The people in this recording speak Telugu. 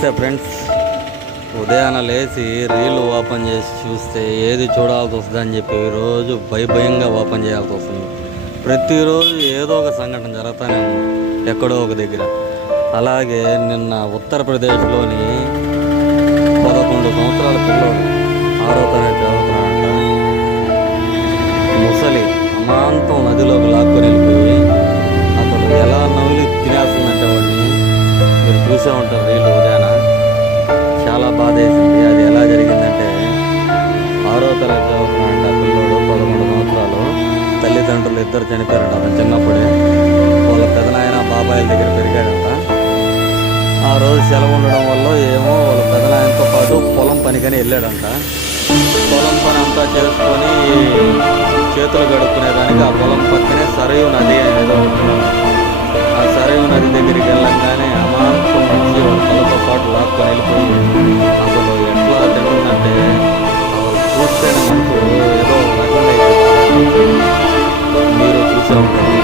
నమస్తే ఫ్రెండ్స్. ఉదయాన్నే లేచి రీల్ ఓపెన్ చేసి చూస్తే ఏది చూడాల్సి వస్తుంది అని చెప్పి రోజు భయంగా ఓపెన్ చేయాల్సి వస్తుంది. ప్రతిరోజు ఏదో ఒక సంఘటన జరుగుతూనే ఉంది ఎక్కడో ఒక దగ్గర. అలాగే నిన్న ఉత్తరప్రదేశ్లోని 11 సంవత్సరాల పిల్లోడు 6వ తరగతి చదువుతున్నాడంట. ముసలి అమాంతం నదిలోకి లాక్కొని వెళ్ళిపోయి అసలు ఎలా నవ్వులు తినేస్తుందంటే వాడిని మీరు చూసే ఉంటారు రీల్ ఉదయాన. చాలా బాధ వేసింది. అది ఎలా జరిగిందంటే 6వ తరగతి చదువుతున్నాడంట పిల్లోడు, 11 సంవత్సరాలు. తల్లిదండ్రులు ఇద్దరు చనిపోయారంట అతను చిన్నప్పుడే. వాళ్ళ పెదనాయన బాబాయిల దగ్గర పెరిగాడంట. ఆ రోజు సెలవు ఉండడం వల్ల ఏమో వాళ్ళ పెదనాయనతో పాటు పొలం పనికని వెళ్ళాడంట. పొలం పని అంతా చేసుకొని చేతులు గడుపుకునేదానికి ఆ పొలం పక్కనే సరయు నది అనేది ఉంటుంది. ఆ సరయు నది దగ్గరికి వెళ్ళంగానే అమాంతం వచ్చి వాళ్ళ తలతో పాటు లాక్కొని వెళ్ళిపోయి అసలు ఎట్లా తింటుందంటే అసలు చూస్తేనే మనకు ఏదో రకంగా మీరు చూసే ఉంటారు.